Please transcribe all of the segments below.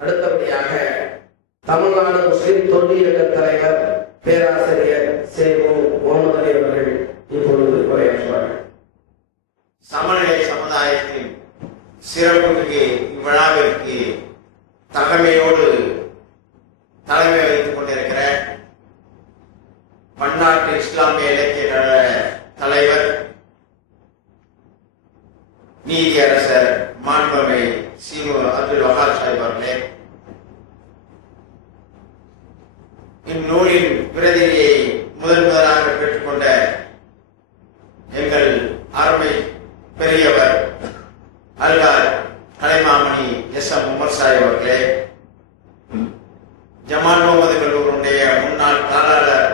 அடுத்தபடியாக தமிழ்நாடு முஸ்லிம் தொண்டியக தலைவர் பேராசிரியர் சேவு முகமது அலி அவர்கள் இப்பொழுது உரையாற்றுவார்கள். சமநிலை சமுதாயத்தின் சிறப்புக்கு இவ்விழாவிற்கு தலைமையோடு தலைமை வைத்துக் கொண்டிருக்கிற பன்னாட்டு இஸ்லாமிய இலக்கிய தலைவர் நீதியரசர் மாண்புமை சீனு அப்துல் வஹாப் சாஹிப் அவர்களே, இந்நூலின் பிரதியை முதலாக பெற்றுக்கொண்ட எங்கள் அருமை பெரியவர் அல்கார் கலைமாமணி எஸ்.எம். உமர் சாஹிப் அவர்களே, ஜமால் முகமது கல்லூரியுடைய முன்னாள் தாளாளர்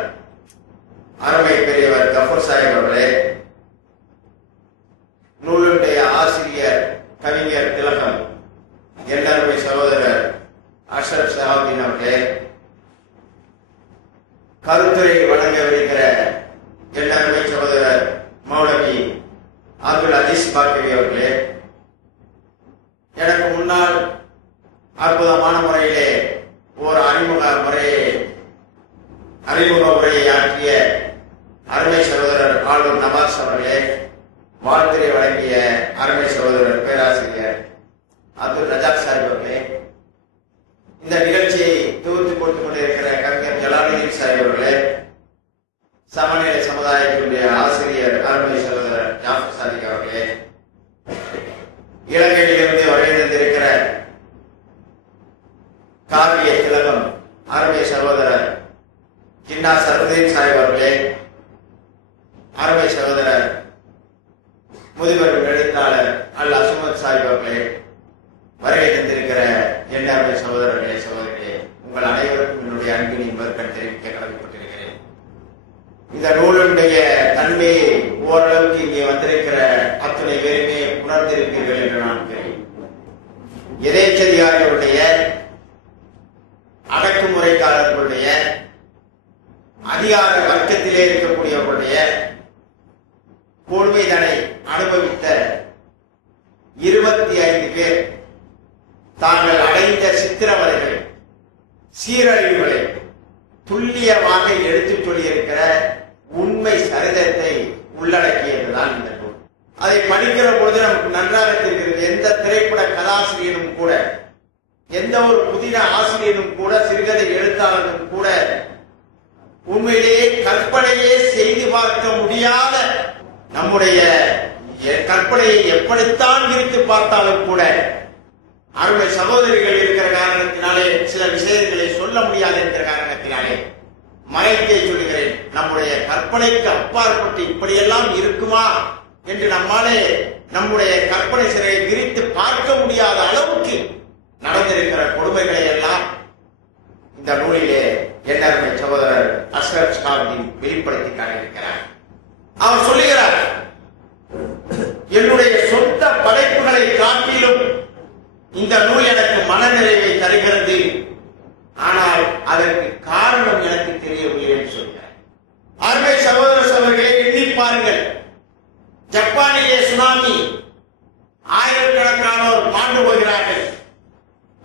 அருமை பெரியவர் கஃபூர் சாஹிப் அவர்களே, நூலுடைய ஆசிரியர் கவிஞர் திலகம் என் அருமை சகோதரர் அஷ்ரப் ஷஹாபுதீன் அவர்களே, கருத்துரை வழங்கவிருக்கிற என் அருமை சகோதரர் மௌலவி அப்துல் அஜீஸ் பாக்கவி அவர்களே, எனக்கு முன்னால் அற்புதமான முறையிலே ஒரு அறிமுக உரையை ஆற்றிய அருமை சகோதரர் ஆளுநர் நவாஸ் அவர்களே, வாழ்த்துரை வழங்கிய அருமை சகோதரர் பேராசிரியர் அப்துல் ரஜாக் சாஹிப் அவர்களே, இந்த நிகழ்ச்சியை தொகுத்து கொடுத்துக் கொண்டிருக்கிற கவிஞர் ஜலாலுதீன் சாஹிப் அவர்களே, சமநிலை சமுதாயத்தினுடைய ஆசிரியர் அருமை சகோதரர் ஜாஃபர் சாதிக் அவர்களே, இலங்கையிலிருந்து வருகின்றிருக்கிற காவிய திலகம் அருமை சகோதரர் ஜின்னா சருதீன் சாஹிப் அவர்களே, அருமை சகோதரர் முதிவர் எழுத்தாளர் அல் அசுமத் சாஹிப் அவர்களே, வருகை தந்திருக்கிற என் அருமை சகோதரர்களே சகோதரிகளே, உங்கள் அனைவருக்கும் என்னுடைய அன்பின் வர்க்கம் தெரிவிக்க கடமைப்பட்டிருக்கிறேன். இந்த நூலுடைய தன்மையை ஓரளவுக்கு இங்கே வந்திருக்கிற அத்துணை பேருமே உணர்ந்திருப்பீர்கள் என்று நான் தெரியும். எதேச்சதிகாரிகளுடைய அடக்குமுறைக்காரர்களுடைய அதிகார வர்க்கத்திலே இருக்கக்கூடியவர்களுடைய கொடுமைதனை அனுபவித்த 25 பேர் தாங்கள் அடைந்த சித்திரவதைகளை சீரழிவுகளை துல்லியமாக எடுத்துச் சொல்லியிருக்கிற உண்மை சரிதத்தை உள்ளடக்கியதுதான் இந்த நூல். அதை படிக்கிற பொழுது நமக்கு நன்றாக தெரிகிறது. எந்த திரைப்பட கதாசிரியனும் கூட, எந்த ஒரு புதிய ஆசிரியனும் கூட, சிறுகதை எழுத்தாளரும் கூட உண்மையிலேயே கற்பனையே செய்து பார்க்க முடியாத நம்முடைய கற்பனையை எப்படித்தான் விரித்து பார்த்தாலும் கூட அருமை சகோதரிகள் இருக்கிற காரணத்தினாலே சில விஷயங்களை சொல்ல முடியாது என்கிற காரணத்தினாலே மறைத்தே சொல்லுகிறேன். நம்முடைய கற்பனைக்கு அப்பாற்பட்டு இப்படியெல்லாம் இருக்குமா என்று நம்மாலே நம்முடைய கற்பனை சிறையை விரித்து பார்க்க முடியாத அளவுக்கு நடந்திருக்கிற கொடுமைகளை எல்லாம் இந்த நூலிலே என் அருமை சகோதரர் அஷ்ரப் ஷஹாபுதீன் வெளிப்படுத்தி காட்டியிருக்கிறார். அவர் சொல்லுகிறார், என்னுடைய சொந்த படைப்புகளை காட்டிலும் இந்த நூல் எனக்கு மனநிறைவை தருகிறது, ஆனால் அதற்கு காரணம் எனக்கு தெரியவில்லை என்று சொல்கிறார். அருமை சகோதர சகோதரர்களை எண்ணி பாருங்கள். ஜப்பானிலே சுனாமி, ஆயிரக்கணக்கானோர் மாண்டு போகிறார்கள்.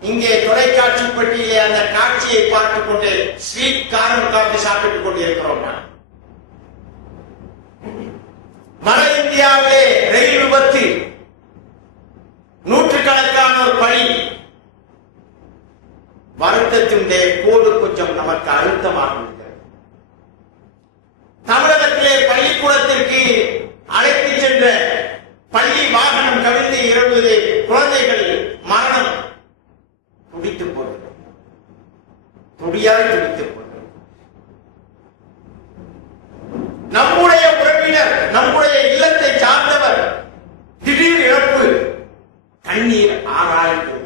இங்கே தொலைக்காட்சி பெட்டியிலே அந்த காட்சியை பார்த்துக் கொண்டு ஸ்வீட் காரம் காப்பி சாப்பிட்டுக் கொண்டிருக்கிறோம். வட இந்தியாவிலே ரயில் விபத்து, நூற்றுக்கணக்கானோர் பலி. வருத்தத்தினுடைய கோடு கொஞ்சம் நமக்கு அழுத்தமாக இருக்கிறது. தமிழகத்திலே பள்ளிக்கூடத்திற்கு அழைத்து சென்ற பள்ளி வாகனம் கவிழ்ந்து 20 குழந்தைகள் மரணம். துடித்து போகிறது, துடியாய் துடித்து போகிறது. நம்முடைய உறவினர், நம்முடைய இல்லத்தை சார்ந்தவர் திடீர் இழப்பு, கண்ணீர் ஆராய்ந்து.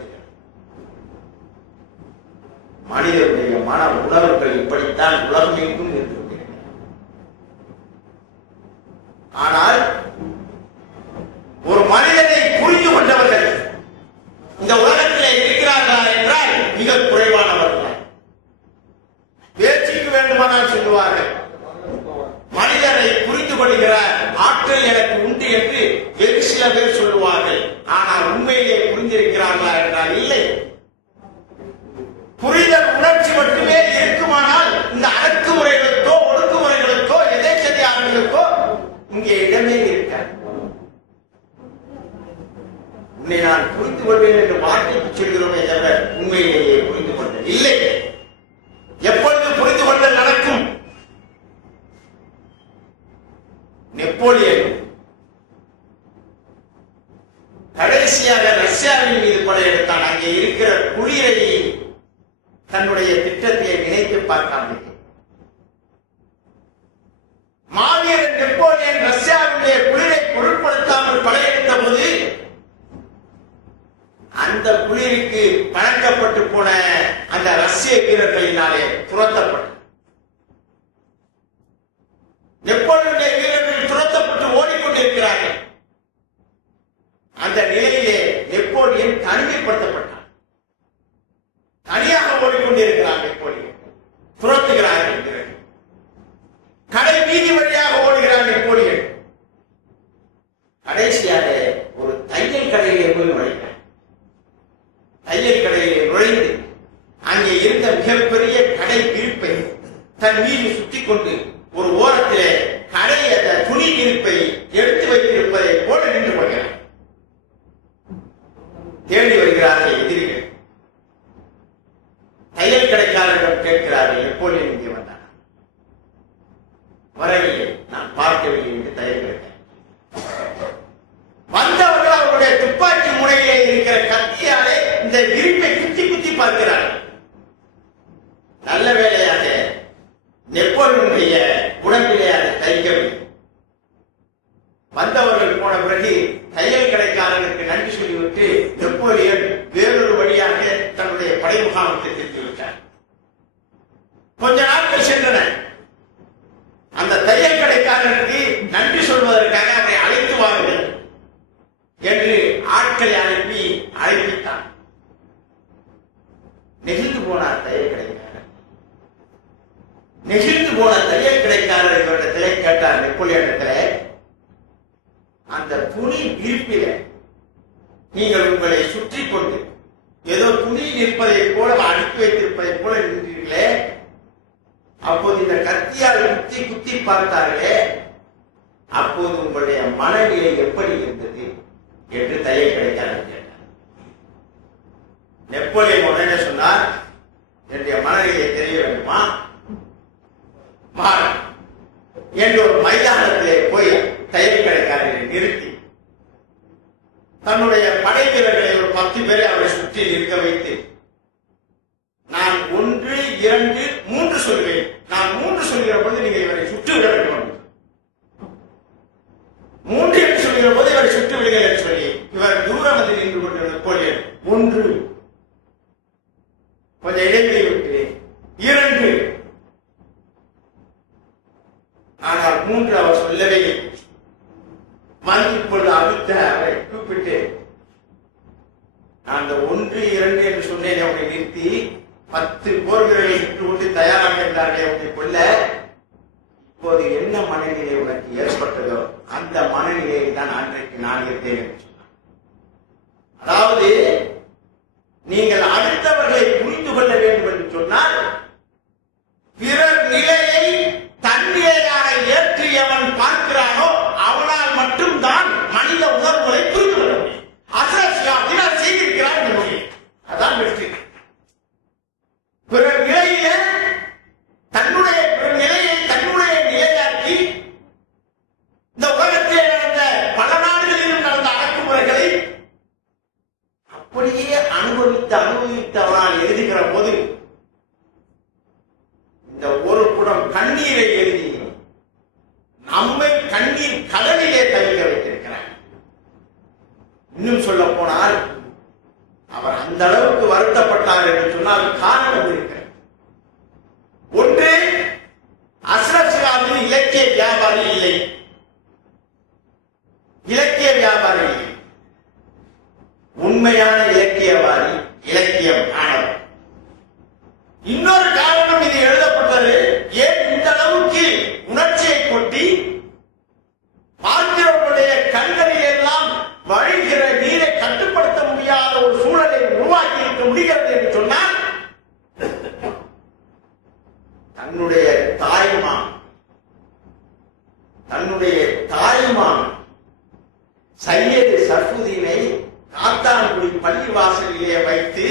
மனிதனுடைய மன உணர்வுகள் இப்படித்தான் உலகம் எங்கும் இருக்கிறது. ஆனால் ஒரு மனிதனை புரிந்து கொண்டவர்கள் இந்த உலகத்திலே இருக்கிறார்களா என்றால் மிக குறைவானவர்கள். பேச்சுக்கு வேண்டுமானால் சொல்லுவார்கள், மனிதனை புரிந்து கொள்கிற ஆற்றல் எனக்கு உண்டு என்று வெகு சில பேர் சொல்லுவார்கள். ஆனால் உண்மையிலே புரிந்திருக்கிறார்களா என்றால் இல்லை. உன்னை நான் புரிந்து கொள்வேன் என்று வார்த்தைக்கு சொல்கிறோமே தவிர உண்மையிலேயே புரிந்து கொண்டேன் இல்லை. எப்பொழுது புரிந்து கொண்டல் நடக்கும்? நெப்போலியன் கடைசியாக ரஷ்யாவின் மீது படையெடுத்தான். அங்கே இருக்கிற குளிரை தன்னுடைய திட்டத்தை நினைத்து பார்க்காமல் மாவீரன் நெப்போலியன் ரஷ்யாவுடைய குளிரை பொருட்படுத்தாமல் படையெடுத்த போது அந்த குளிருக்கு பழக்கப்பட்டு போன அந்த ரஷ்ய வீரர்களினாலே துரத்தப்பட்ட நெப்போலியனுடைய வீரர்கள் துரத்தப்பட்டு ஓடிக்கொண்டிருக்கிறார்கள். அந்த நிலையிலே நெப்போலியன் தனிமைப்படுத்தப்பட்டார். தனியாக ஓடிக்கொண்டிருக்கிறார் நெப்போலியன். துரத்துகிறார்கள் வீரர்கள். கடை வீதி வழியாக ஓடுகிறார் நெப்போலியன். கடைசியாக ஒரு தையல் கடையிலே போய் நுழைந்தார். தையல் கடையிலே நுழைந்து அங்கே இருந்த மிகப்பெரிய கடை விரிப்பை தன் மீது சுற்றிக் கொண்டு ஒரு ஓரத்திலே கடை அந்த துணி விரிப்பை எடுத்து வைத்திருப்பதை போல நின்று கொள்கிறார். தேடி வருகிறார்கள் எதிரிகள். தையல் கடைக்காரரிடம் கேட்கிறார்கள், நெப்போலியன் இங்கே வந்தார்? வரவில்லை, நான் பார்க்கவில்லை என்று தையல் கடைக்காரர். வந்தவர்கள் அவருடைய துப்பாக்கி முனையிலே இருக்கிற கத்தியாலே இந்த விரிப்பை குத்தி குத்தி பார்க்கிறார்கள். நல்ல வேளையாக நெப்போலியனுடைய உடம்பிலே அதை தைக்கவில்லை. வந்தவர்கள் போன பிறகு தையல் கடைக்காரர்களுக்கு நன்றி சொல்லிவிட்டு நெப்போலியன் வேறொரு வழியாக தன்னுடைய படை முகாமுக்கு திரும்பி விட்டார். கொஞ்ச நாட்கள் சென்றன. அந்த தையல் கடைக்காரருக்கு நன்றி சொல்வதற்காக அவரை அழைத்து வாருங்கள் என்று ஆட்களை அனுப்பி அழைப்பித்தார். நெகிழ்ந்து போனார் தையல் கடைக்காரர். நெகிழ்ந்து போன தையல் கடைக்காரர் இவரிடத்திலே கேட்டார் நெப்போலியனிடத்திலே, அந்த துணி விரிப்பில நீங்கள் உங்களை சுற்றி கொண்டு ஏதோ துணி நிற்பதை போல அடுக்கி வைத்திருப்பதை போல நின்றீர்களே, அப்போது இந்த கத்தியால் குத்தி குத்தி பார்த்தார்களே, அப்போது உங்களுடைய மனநிலை எப்படி இருந்தது என்று தையல் கடைக்காரர் கேட்டார். நெப்போலியன் உடனே சொன்னார், என்னுடைய மனநிலையை தெரிய வேண்டுமா என்று ஒரு மைதானத்திலே போய் தையல் கடைக்காரரை நிறுத்தி தன்னுடைய படை வீரர்களை ஒரு 10 பேரை அவரை சுற்றி நிற்க வைத்து, நான் 1, 2, 3 சொல்வேன். நான் 3 சொல்கிற பொழுது நீங்கள் இவரை சுட்டுவிட வேண்டும். 3 என்று சொல்கிற போது இவரை சுட்டு விடுங்கள் என்று சொல்லி இவர் தூரம் வந்து நின்று கொண்டு நெப்போலியன் 1 கொஞ்சம் இடைவெளி விட்டு 2 ஆனால் 3 அவர் சொல்லவே இல்லை. வந்து இப்பொழுது அழுத்த அவரை கூப்பிட்டு, அந்த 1, 2 என்று சொன்னேன் அவரை நிறுத்தி 10 போர் வீரர்களை சுட்டு கொண்டு தயாராக இருந்தார்களே அவரை கொல்ல, இப்போது என்ன மனநிலை உனக்கு ஏற்பட்டதோ அந்த மனநிலையில் தான் அன்றைக்கு நான் இருந்தேன் என்று சொன்னார். அதாவது நீங்கள் அடுத்தவர்களை புரிந்து கொள்ள வேண்டும் என்று சொன்னால் பிறர் நிலையை தன்னிலையாக ஏற்றியவன் பார்க்கிறானோ அவனால் மட்டும்தான் மனித உணர்வுகளை புரிந்து கொள்ள முடியும். அசரசியாவினால் செய்திருக்கிறார் இந்த மொழி. அதான் வெற்றி. பிறர் நிலையில தன்னுடைய நிலையை தன்னுடைய நிலையாக்கி இந்த உலகத்திலே நடந்த பல நாடுகளிலும் நடந்த அடக்குமுறைகளை அப்படியே அனுபவித்து அவனால் எழுதுகிற போது இந்த ஒரு குடம் கண்ணீரை எழுதி நம்மை கண்ணீர் கடலிலே தவிக்க வைத்திருக்கிறார். இன்னும் சொல்ல போனால் அவர் அந்த அளவுக்கு வருத்தப்பட்டார் என்று சொன்னால் காரணம் இருக்கிறது. ஒன்று, அஸ்ரப் ஷிராஜி இலக்கிய வியாபாரி இல்லை. இலக்கிய வியாபாரி இல்லை, உண்மையான இலக்கியவாதி, இலக்கியம் ஆனவர். இன்னொரு காரணம், இது எழுதப்பட்டது ஏன் இந்த அளவுக்கு உணர்ச்சியை கொட்டி பார்க்கிறவர்களுடைய கண்களில் எல்லாம் வழிகிற நீரை கட்டுப்படுத்த முடியாத ஒரு சூழலை உருவாக்கி இருக்க முடிகிறது என்று சொன்னால், தன்னுடைய தாய்மான் சையது சர்ஃபுதீனை காக்க வைத்து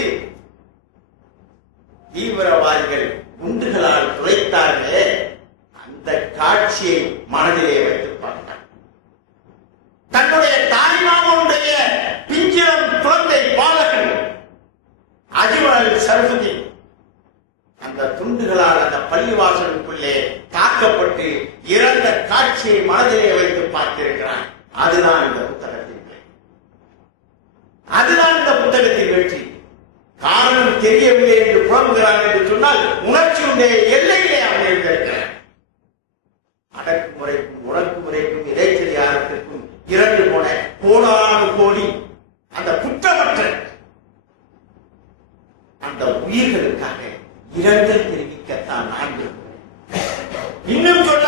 தீவிரவாதிகள் குண்டுகளால் துளைத்தார்களே, அந்த காட்சியை மனதிலே வைத்து பார்த்தார். தன்னுடைய தாய்மாமனுடைய பிஞ்சிலம் குழந்தை பாலகன் அஜ்மல் சரஃபுதீன் அந்த துண்டுகளால் அந்த பள்ளிவாசலுக்குள்ளே தாக்கப்பட்டு இறந்த காட்சியை மனதிலே வைத்து பார்த்திருக்கிறார். அதுதான் இந்த புத்தகத்தின் வெற்றி. அதுதான் இந்த புத்தகத்தின் வெற்றி. காரணம் தெரியவில்லை என்று புலம்புகிறான் என்று சொன்னால் உணர்ச்சியுடைய எல்லையிலே அவன் இருக்கிறான். அடக்குமுறைக்கும் ஒடுக்குமுறைக்கும் இடைச்செறியாரத்திற்கும் இறந்து போன கோடானு கோடி அந்த குற்றமற்ற அந்த உயிர்களுக்காக இரங்கல் தெரிவிக்கத்தான் நான் இன்னும் சொல்ல